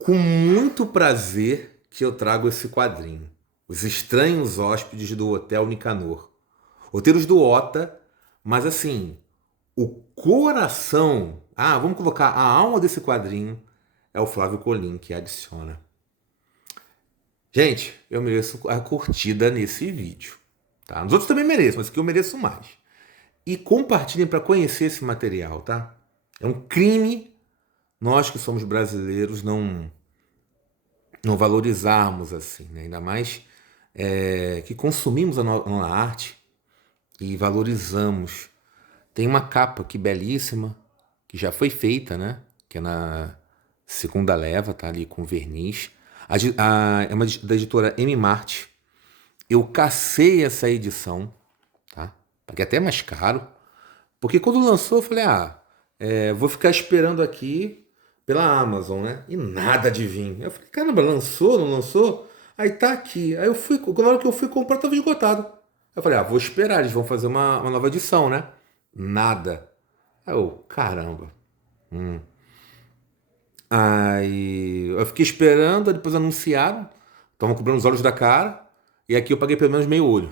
Com muito prazer que eu trago esse quadrinho. Os Estranhos Hóspedes do Hotel Nicanor. Roteiros do Ota, mas assim, o coração, vamos colocar a alma desse quadrinho é o Flávio Colim que adiciona. Gente, eu mereço a curtida nesse vídeo, tá? Os outros também mereço, mas aqui eu mereço mais. E compartilhem para conhecer esse material, tá? É um crime nós que somos brasileiros não valorizarmos assim, né? Ainda mais que consumimos a arte e valorizamos. Tem uma capa aqui belíssima, que já foi feita, né? Que é na segunda leva, tá ali com verniz. É uma da editora M. Marte. Eu cacei essa edição, tá? Paguei até mais caro. Porque quando lançou, eu falei, vou ficar esperando aqui pela Amazon, né? E nada de vir. Eu falei, caramba, lançou, não lançou? Aí tá aqui. Aí eu fui, na hora que eu fui comprar, tava esgotado. Eu falei, vou esperar, eles vão fazer uma nova edição, né? Nada. Aí eu, caramba. Aí eu fiquei esperando, aí depois anunciaram. Estavam cobrando os olhos da cara. E aqui eu paguei pelo menos meio olho.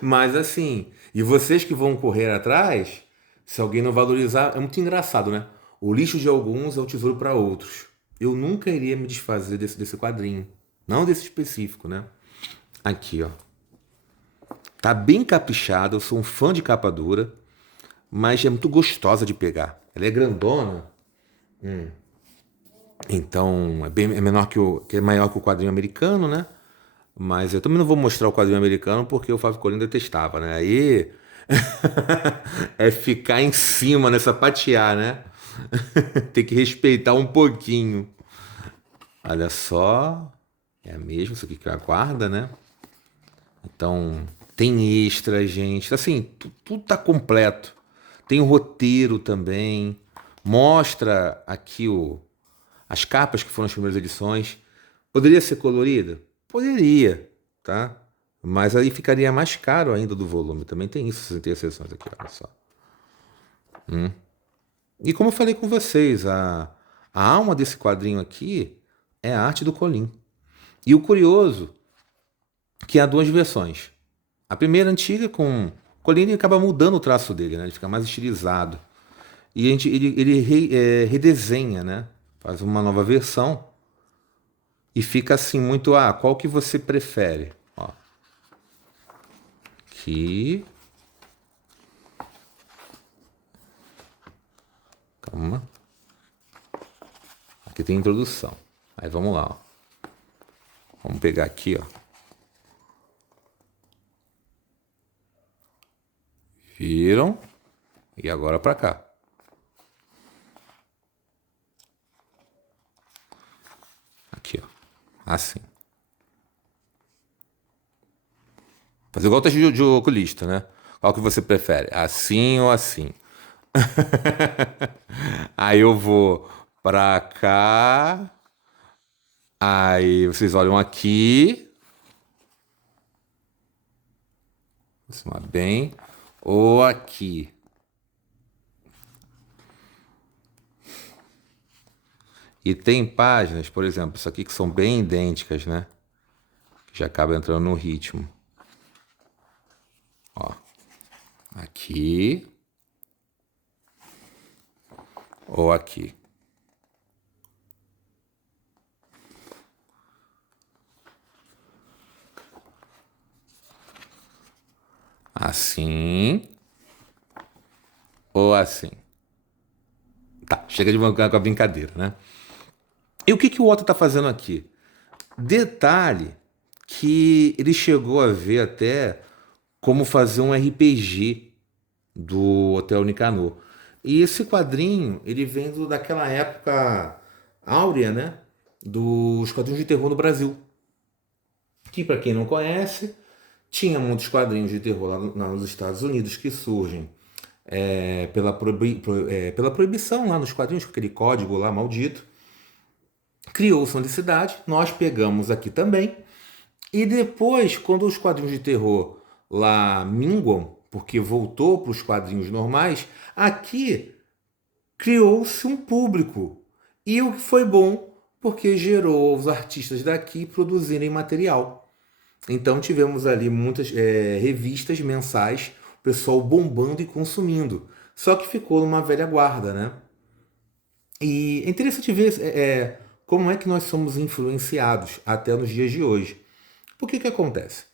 Mas assim, e vocês que vão correr atrás, se alguém não valorizar, é muito engraçado, né? O lixo de alguns é o tesouro para outros. Eu nunca iria me desfazer desse quadrinho. Não desse específico, né? Aqui, ó. Tá bem caprichado, eu sou um fã de capa dura, mas é muito gostosa de pegar. Ela é grandona, então é menor que é maior que o quadrinho americano, né? Mas eu também não vou mostrar o quadrinho americano porque o Fábio Colina detestava, né? Aí é ficar em cima, né? Sapatear, né? Tem que respeitar um pouquinho. Olha só, é mesmo isso aqui que aguarda, né? Então, tem extra, gente. Assim, tudo tá completo. Tem o roteiro também. Mostra aqui as capas que foram as primeiras edições. Poderia ser colorida? Poderia, tá? Mas aí ficaria mais caro ainda do volume. Também tem isso, 60 seções aqui, olha só. E como eu falei com vocês, a alma desse quadrinho aqui é a arte do Colin. E o curioso é que há duas versões. A primeira antiga com Colin, ele acaba mudando o traço dele, né? Ele fica mais estilizado. E ele redesenha, né? Faz uma nova versão e fica assim muito, qual que você prefere? Ó, aqui, calma. Aqui tem introdução. Aí vamos lá, ó. Vamos pegar aqui, ó. Viram? E agora pra cá. Aqui, ó. Assim. Fazer igual o teste de oculista, né? Qual que você prefere? Assim ou assim? Aí eu vou pra cá. Aí vocês olham aqui. Aproximar bem. Ou aqui. E tem páginas, por exemplo, isso aqui que são bem idênticas, né? Que já acaba entrando no ritmo. Ó. Aqui. Ou aqui. Assim. Ou assim. Tá, chega de com a brincadeira, né? E o que o Otto tá fazendo aqui? Detalhe que ele chegou a ver até como fazer um RPG do Hotel Nicanor. E esse quadrinho, ele vem daquela época áurea, né? Dos quadrinhos de terror no Brasil. Que, para quem não conhece, tinha muitos quadrinhos de terror lá nos Estados Unidos que surgem pela proibição lá nos quadrinhos, com aquele código lá maldito. Criou-se uma cidade, nós pegamos aqui também. E depois, quando os quadrinhos de terror lá minguam, porque voltou para os quadrinhos normais, aqui criou-se um público. E o que foi bom, porque gerou os artistas daqui produzirem material. Então tivemos ali muitas revistas mensais, o pessoal bombando e consumindo. Só que ficou numa velha guarda, né? E é interessante ver como é que nós somos influenciados até nos dias de hoje. Por que que acontece?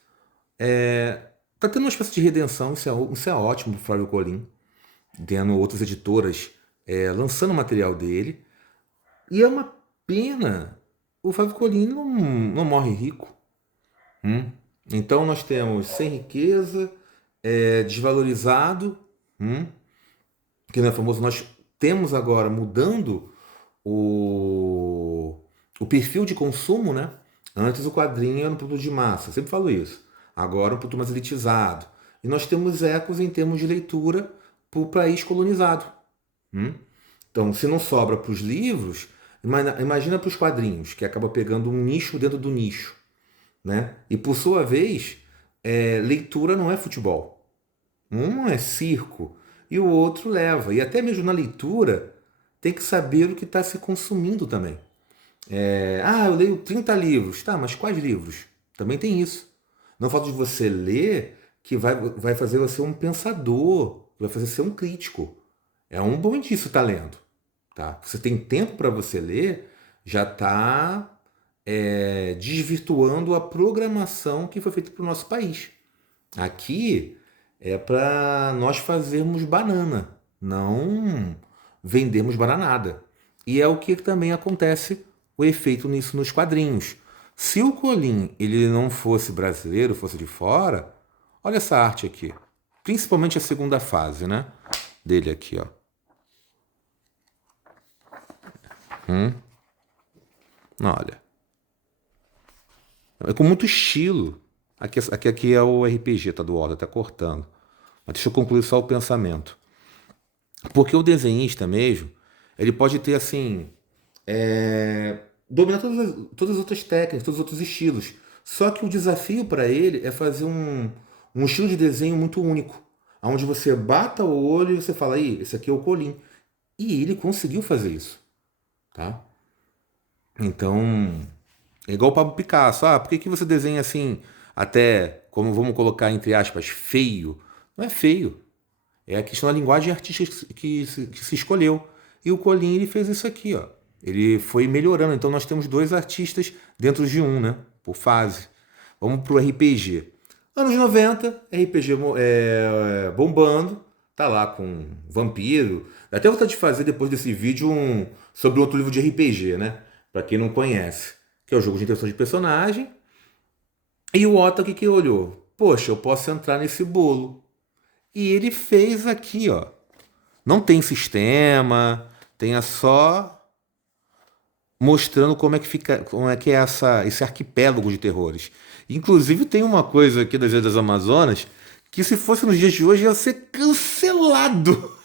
Tá tendo uma espécie de redenção, isso é ótimo pro Flávio Colim, tendo outras editoras lançando o material dele. E é uma pena, o Flávio Colim não morre rico. Hum? Então nós temos sem riqueza, desvalorizado, hum? Que não é famoso. Nós temos agora mudando o, o perfil de consumo, né? Antes o quadrinho era um produto de massa, eu sempre falo isso. Agora é um produto mais elitizado. E nós temos ecos em termos de leitura para o país colonizado. Hum? Então, se não sobra para os livros, imagina para os quadrinhos, que acaba pegando um nicho dentro do nicho, né? E por sua vez, leitura não é futebol. Um é circo e o outro leva. E até mesmo na leitura, tem que saber o que está se consumindo também. Eu leio 30 livros. Tá, mas quais livros? Também tem isso. Não falta de você ler que vai fazer você um pensador, vai fazer você um crítico. É um bom indício estar lendo. Tá? Você tem tempo para você ler, já está desvirtuando a programação que foi feita para o nosso país. Aqui é para nós fazermos banana, não vendermos bananada. E é o que também acontece o efeito nisso nos quadrinhos. Se o Colin ele não fosse brasileiro, fosse de fora, olha essa arte aqui. Principalmente a segunda fase, né? Dele aqui, ó. Olha. É com muito estilo. Aqui é o RPG, tá do Oda, tá cortando. Mas deixa eu concluir só o pensamento. Porque o desenhista mesmo, ele pode ter assim, dominar todas as outras técnicas, todos os outros estilos. Só que o desafio para ele é fazer um estilo de desenho muito único. Onde você bata o olho e você fala, aí, esse aqui é o Colin. E ele conseguiu fazer isso, tá? Então, é igual o Pablo Picasso. Ah, por que que você desenha assim, até, como vamos colocar entre aspas, feio? Não é feio. É a questão da linguagem artística que se escolheu. E o Colin, ele fez isso aqui, ó. Ele foi melhorando. Então nós temos dois artistas dentro de um, né? Por fase. Vamos pro RPG. Anos 90, RPG bombando. Tá lá com vampiro. Dá até vontade de fazer depois desse vídeo sobre outro livro de RPG, né? Pra quem não conhece. Que é o jogo de interação de personagem. E o Otto aqui que olhou. Poxa, eu posso entrar nesse bolo. E ele fez aqui, ó. Não tem sistema, tem só mostrando como é que fica, como é que é esse arquipélago de terrores. Inclusive tem uma coisa aqui das Ilhas das Amazonas que se fosse nos dias de hoje ia ser cancelado.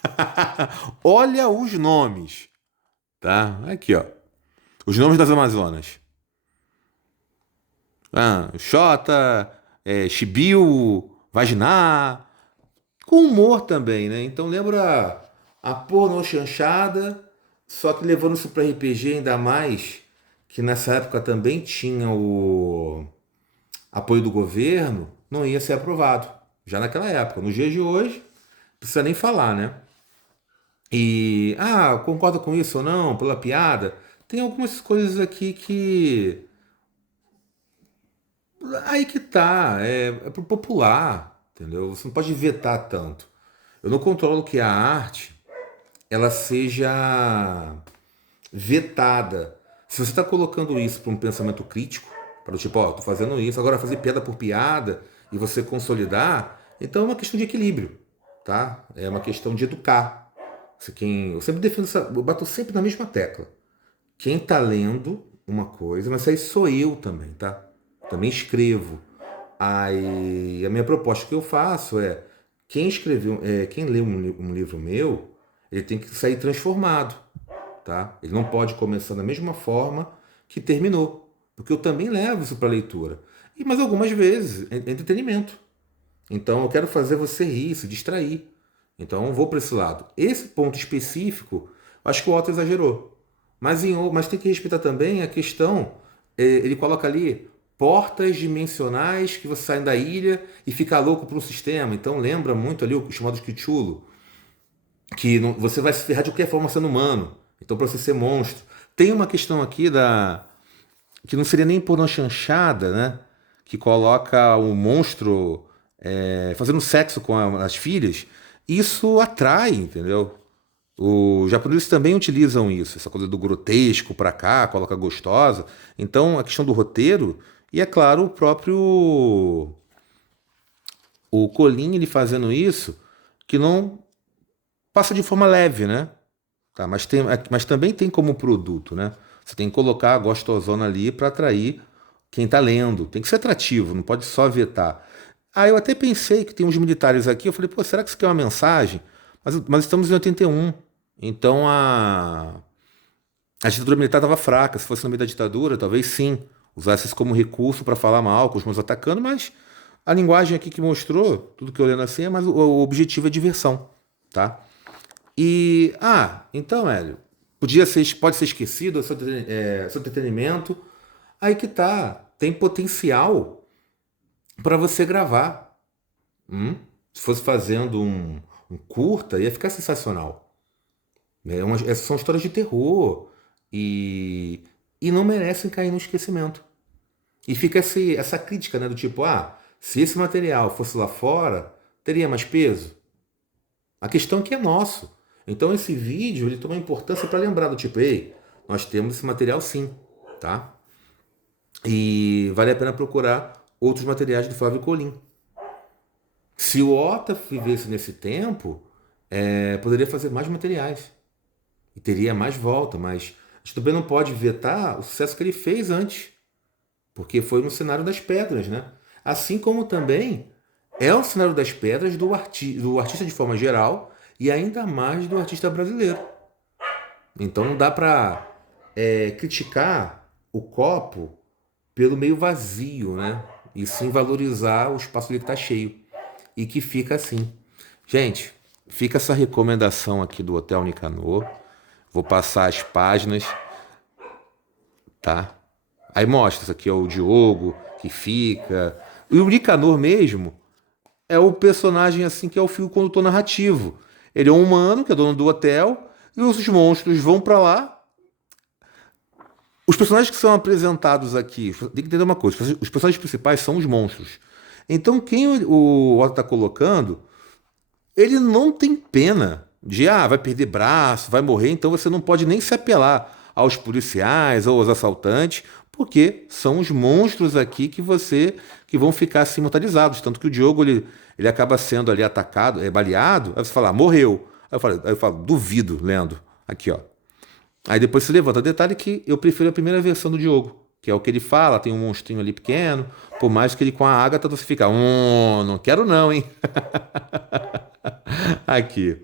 Olha os nomes, tá? Aqui, ó. Os nomes das Amazonas. Xota, Chibiu, Vaginá, com humor também, né? Então lembra a porno chanchada, só que levando isso para RPG ainda mais, que nessa época também tinha o apoio do governo, não ia ser aprovado. Já naquela época. Nos dias de hoje, não precisa nem falar, né? E, concorda com isso ou não, pela piada? Tem algumas coisas aqui que. Aí que tá, é pro popular, entendeu? Você não pode vetar tanto. Eu não controlo que a arte ela seja vetada. Se você está colocando isso para um pensamento crítico, para o tipo, ó, tô fazendo isso, agora fazer piada por piada e você consolidar, então é uma questão de equilíbrio, tá? É uma questão de educar. Eu sempre defendo eu bato sempre na mesma tecla. Quem está lendo uma coisa, mas isso aí sou eu também, tá? Também escrevo. Aí a minha proposta que eu faço quem lê um livro meu, ele tem que sair transformado, tá? Ele não pode começar da mesma forma que terminou, porque eu também levo isso para leitura. Mas algumas vezes é entretenimento. Então eu quero fazer você rir, se distrair. Então eu vou para esse lado. Esse ponto específico, acho que o Otto exagerou. Mas tem que respeitar também a questão. Ele coloca ali portas dimensionais que você sai da ilha e fica louco para um sistema. Então lembra muito ali o chamado Cthulhu, que você vai se ferrar de qualquer forma sendo humano. Então para você ser monstro. Tem uma questão aqui da que não seria nem por uma chanchada, né? Que coloca o monstro fazendo sexo com as filhas. Isso atrai, entendeu? Os japoneses também utilizam isso, essa coisa do grotesco pra cá, coloca gostosa. Então, a questão do roteiro, e é claro, o próprio o Colin ele fazendo isso, que não passa de forma leve, né? Tá, mas também tem como produto, né? Você tem que colocar a gostosona ali para atrair quem tá lendo. Tem que ser atrativo, não pode só vetar. Ah, eu até pensei que tem uns militares aqui, eu falei, pô, será que isso aqui é uma mensagem? Mas estamos em 81. Então a ditadura militar estava fraca. Se fosse no meio da ditadura, talvez sim, usasse isso como recurso para falar mal com os meus atacando, mas a linguagem aqui que mostrou, tudo que eu lendo assim, mas o objetivo é diversão, tá? Então, Hélio, pode ser esquecido, seu entretenimento. Aí que tá, tem potencial para você gravar. Se fosse fazendo um curta, ia ficar sensacional. São histórias de terror e, e não merecem cair no esquecimento. E fica essa crítica, né, do tipo, se esse material fosse lá fora, teria mais peso? A questão é que é nosso. Então esse vídeo ele toma importância para lembrar do tipo, ei, nós temos esse material sim, tá? E vale a pena procurar outros materiais do Flávio Colim. Se o Ota vivesse nesse tempo, poderia fazer mais materiais e teria mais volta, mas a gente também não pode vetar o sucesso que ele fez antes, porque foi no cenário das pedras, né? Assim como também é o cenário das pedras do artista de forma geral e ainda mais do artista brasileiro. Então não dá para criticar o copo pelo meio vazio, né? E sim valorizar o espaço ali que está cheio e que fica assim. Gente, fica essa recomendação aqui do Hotel Nicanor. Vou passar as páginas, tá? Aí mostra, isso aqui é o Diogo que fica. E o Nicanor mesmo é o personagem assim que é o fio condutor narrativo. Ele é um humano que é dono do hotel e os monstros vão pra lá. Os personagens que são apresentados aqui, tem que entender uma coisa, os personagens principais são os monstros. Então quem o Otto tá colocando, ele não tem pena de, vai perder braço, vai morrer, então você não pode nem se apelar aos policiais ou aos assaltantes, porque são os monstros aqui que vão ficar assim mortalizados. Tanto que o Diogo ele acaba sendo ali atacado, baleado, aí você fala, morreu. Aí eu falo, duvido, lendo. Aqui, ó. Aí depois se levanta. Detalhe que eu prefiro a primeira versão do Diogo, que é o que ele fala, tem um monstrinho ali pequeno, por mais que ele com a Agatha você fica, não quero não, hein? Aqui.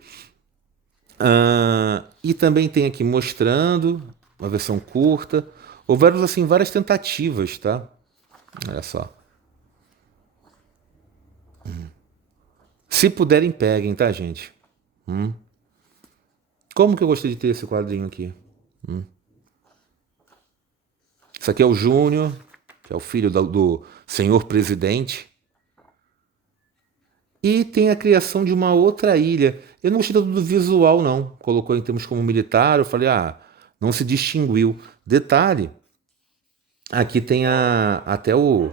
E também tem aqui mostrando uma versão curta. Houveram assim várias tentativas, tá? Olha só. Se puderem, peguem, tá, gente? Como que eu gostei de ter esse quadrinho aqui? Isso aqui é o Júnior, que é o filho do senhor presidente. E tem a criação de uma outra ilha. Eu não gostei do visual, não. Colocou em termos como militar, eu falei, não se distinguiu. Detalhe, aqui tem até o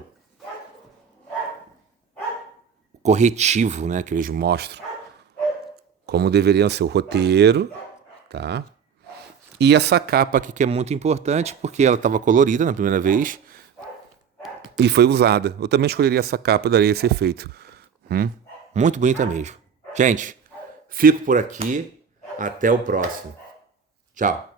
corretivo, né, que eles mostram. Como deveria ser o roteiro, tá? E essa capa aqui que é muito importante, porque ela estava colorida na primeira vez e foi usada. Eu também escolheria essa capa e daria esse efeito. Muito bonita mesmo. Gente, fico por aqui. Até o próximo. Tchau.